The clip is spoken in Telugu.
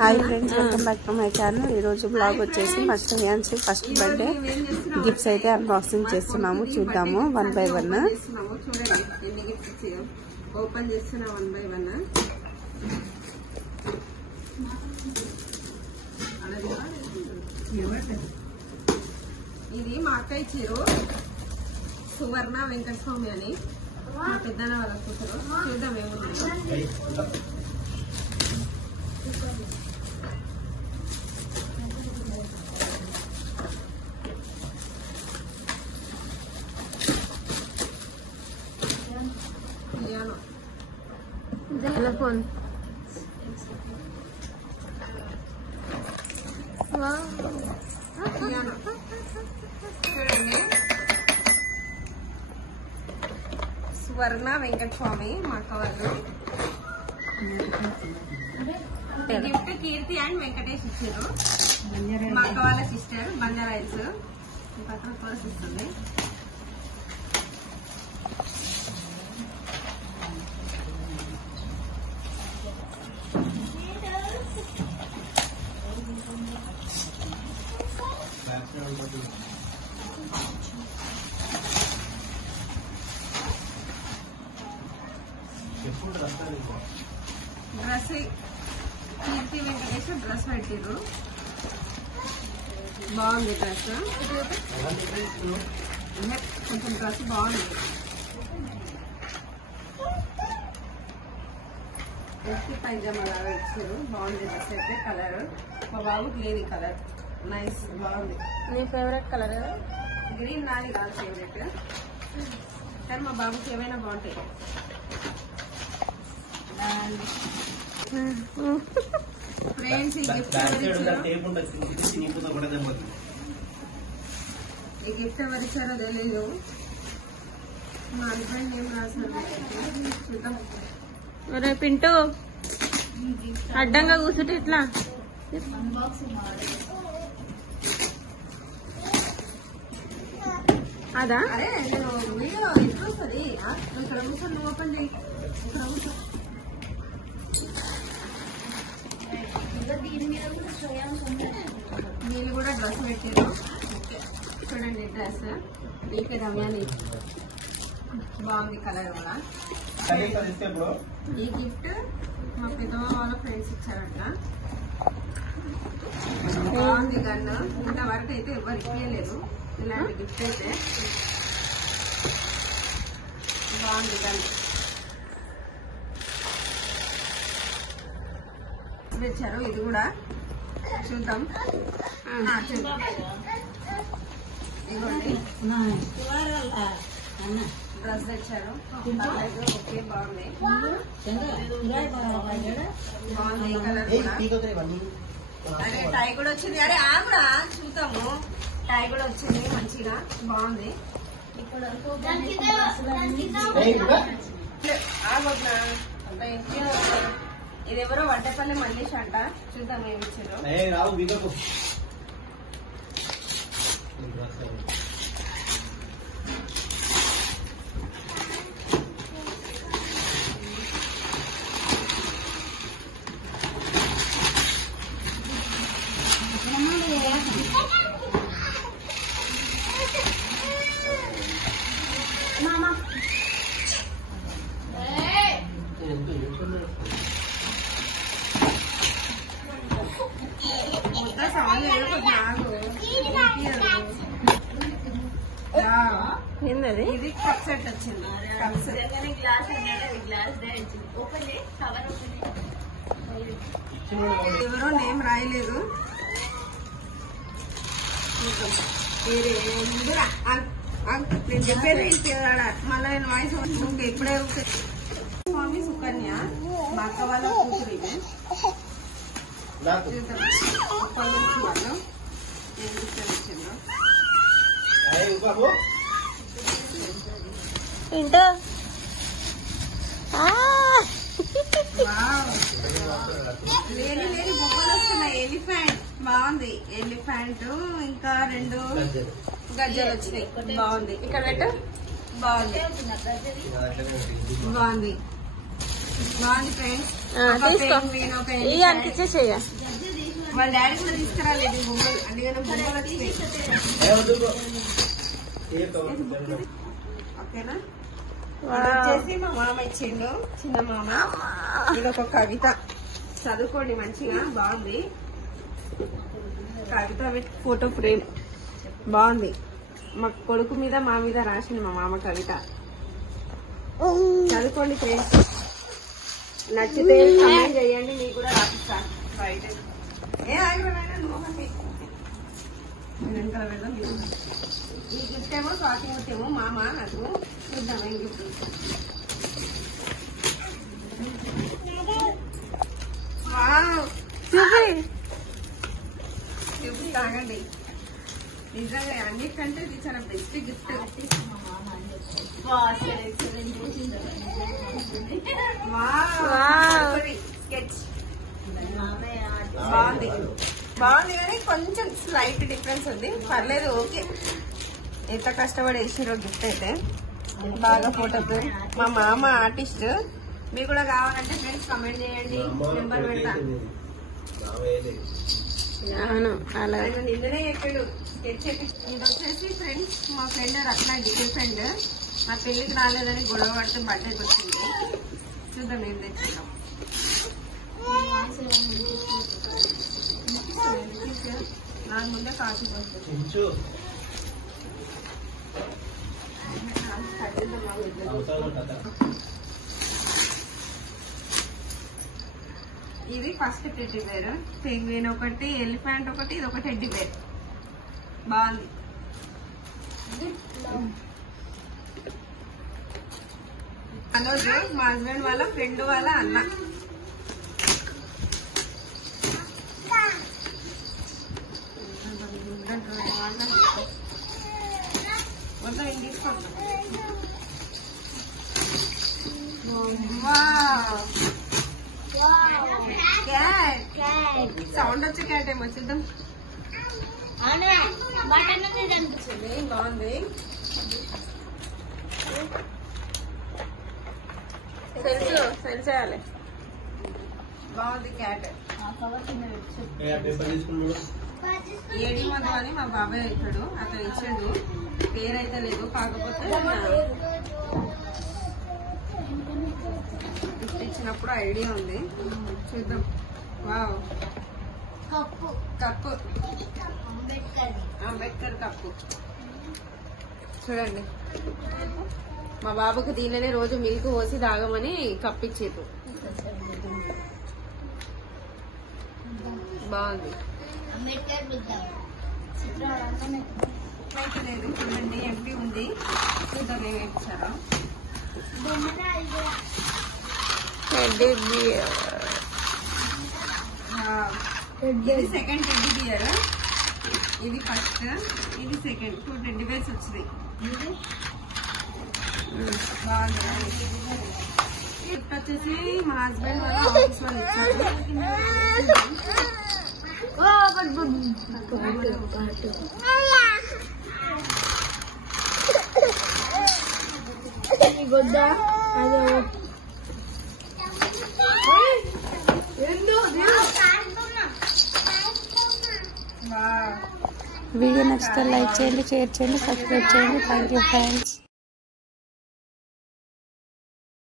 Hi friends, welcome back to my channel. ఈరోజు బ్లాగ్ వచ్చేసి మా శ్రేయాన్స్ ఫస్ట్ బర్త్డే గిఫ్ట్స్ అయితే అన్బాక్సింగ్ చేస్తున్నాము. చూద్దాము వన్ బై వన్. ఓపెన్ చేస్తున్నా వన్ బై వన్. ఇది మా అక్క ఇచ్చారు, సువర్ణ వెంకటస్వామి అని, మా పెద్దన్న వాళ్ళ కూతురు. చూద్దాం ఏముంది. టెలిఫోన్ చూడండి, సువర్ణ వెంకటస్వామి మా అక్క వాళ్ళు. గిఫ్ట్ కీర్తి అండ్ వెంకటేష్ ఇచ్చారు, మా అక్క వాళ్ళ సిస్టర్ బంజారాయిల్స్. పక్కన కోర్స్ ఇస్తుంది. డ్రెస్ కీర్తి వెంకటేష్ డ్రెస్ పెట్టిరు, బాగుంది డ్రెస్. కొంచెం డ్రెస్ బాగుంది. ఎత్తి పైజామా లాగా ఇచ్చారు, బాగుంది డ్రెస్ అయితే. కలర్ మా బాబుకి లేదు, కలర్ నైస్ బాగుంది. నీ ఫేవరెట్ కలర్ గ్రీన్. నాది కాదు ఫేవరెట్, కానీ మా బాబుకి ఏమైనా బాగుంటాయి. ఫ్రెండ్స్, ఈ గిఫ్ట్ ఎవరిచ్చారో తెలీదు. మా హస్బెండ్ ఏం రాసినారు చూద్దాం. ఒరే పింటూ, అడ్డంగా కూర్చుంటే ఇట్లా. అదా? అరే నేను వీడియో ఎప్పుడు వస్తుంది? ఇక్కడ కూర్చొని నువ్వు ఓపెన్ చేయి. ఇక్కడ కూర్చో. వీళ్ళు కూడా డ్రెస్ పెట్టారు. చూడండి డ్రెస్ నీకే రమ్యాని బాగుంది, కలర్ కూడా. ఈ గిఫ్ట్ మా పెద్దమ్మ వాళ్ళ ఫ్రెండ్స్ ఇచ్చారట. బాగుంది గన్ను. ఇంతవరకు అయితే ఎవరు ఇవ్వలేదు ఇలాంటి గిఫ్ట్ అయితే. బాగుంది గన్ను తెచ్చారు. ఇది కూడా చూద్దాం. ఇదిగోండి డ్రెస్ తెచ్చారు. ఓకే, బాగుంది. బాగుంది ఈ కలర్ కూడా. అరే టై కూడా వచ్చింది. అరే ఆగురా, చూద్దాము. టై కూడా వచ్చింది మంచిగా, బాగుంది. ఆగొద్దా, ఇది ఎవరో వడ్డపల్లి మల్లేష్ అంట. చూద్దాం ఏమి ఇచ్చారు. ఏంటది? ఇది కప్ సెట్ వచ్చింది. ఎవరో నేమ్ రాయలేదు. నేను చెప్పేది మళ్ళీ నేను వాయిస్ ఎప్పుడే. స్వామి సుకన్య మా అక్క వాళ్ళ కూతురు. ఇది వాళ్ళు ఇచ్చిండ్రు. పింటూ, లేని లేని బొమ్మలు వస్తున్నాయి. ఎలిఫెంట్ బాగుంది. ఎలిఫెంట్ ఇంకా 2 గజ్జలు వచ్చినాయి. బాగుంది. ఇక్కడ పెట్టు. బాగుంది బాగుంది బాగుంది ఫ్రెండ్స్. తీసుకో, ఇవి అనిపించేసేయ. వాళ్ళ డాడీ కూడా తీసుకురాలేదు బొమ్మలు, అందుకని బొమ్మలు వచ్చినాయి. ఓకేనా? వచ్చేసి మా మామ ఇచ్చిండు, చిన్న మామ. ఇది ఒక కవిత, చదువుకోండి మంచిగా, బాగుంది. కవిత విత్ ఫోటో ఫ్రేమ్ బాగుంది. మా కొడుకు మీద మా మీద రాసింది మా మామ కవిత. చదువుకోండి ఫ్రెండ్స్, నచ్చితే కామెంట్ చేయండి, మీకు కూడా రాపిస్తాను. బయట ఏ ఆగిపోయినా వెనకాల వెళ్దాం. ఈ గిఫ్ట్ ఏమో షాపింగ్ గిఫ్ట్ ఏమో మామ నాకు. చూద్దాం ఏం గిఫ్ట్. చూపి తాగండి. నిజంగా అన్నిటికంటే ఇది చాలా బెస్ట్ గిఫ్ట్. స్కెచ్ బాగుంది, బాగుంది కానీ కొంచెం స్లైట్ డిఫరెన్స్ ఉంది. పర్లేదు, ఓకే. ఎంత కష్టపడి వేసిరో గిఫ్ట్ అయితే. బాగా ఫోటోస్. మా మామ ఆర్టిస్ట్. మీకు కూడా కావాలంటే ఫ్రెండ్స్ కమెంట్ చేయండి, నెంబర్ పెడతా. అవును అలా నిన్ననే చెప్పాడు. ఇది వచ్చేసి ఫ్రెండ్స్ మా ఫ్రెండ్ రత్న, డిగ్రీ ఫ్రెండ్. మా పెళ్లికి రాలేదని గొడవ పడితే బర్త్డేకి వచ్చింది. చూద్దాం ఏం తెచ్చుకుందాం. నాకు ముందే కాఫీ వస్తుంది. ఇది ఫస్ట్ టెడ్డీ బేర్. పెంగ్విన్ ఒకటి, ఎలిఫెంట్ ఒకటి, ఇది ఒక టెడ్డీ బేర్. బాగుంది. అనోజ్ మా హస్బెండ్ వాళ్ళ ఫ్రెండ్ వాళ్ళ అన్న. మొత్తం ఏం తీసుకుంటాం. సౌండ్ వచ్చి క్యాట్ ఏమో చూద్దాం. బాగుంది. సెన్స్ చేయాలి. బాగుంది క్యాట్. ఏడి మధు అని మా బాబాయ్ ఇచ్చాడు, అతను ఇచ్చాడు. పేరైతే లేదు, కాకపోతే ఇచ్చినప్పుడు ఐడియా ఉంది. చూద్దాం. Wow, cup, Ambedkar cup. చూడండి, మా బాబుకి దీనిలోనే రోజు మిల్క్ పోసి తాగమని కప్పు ఇచ్చేది. బాగుంది. లేదు, చూడండి ఎంపీ ఉంది. చూద్దాం ఏమి ఇచ్చారో. ఇది సెకండ్ టెడ్డీ బియర్. ఇది ఫస్ట్, ఇది సెకండ్. 2 టెడ్డీ బియర్స్ వచ్చింది. బాగుంది. గిఫ్ట్ వచ్చేసి మా హస్బెండ్ వాళ్ళ ఆఫీస్ వాళ్ళు ఇచ్చారు. వీడియో నచ్చితే లైక్ చేయండి, షేర్ చేయండి, సబ్స్క్రైబ్ చేయండి. Thank you friends.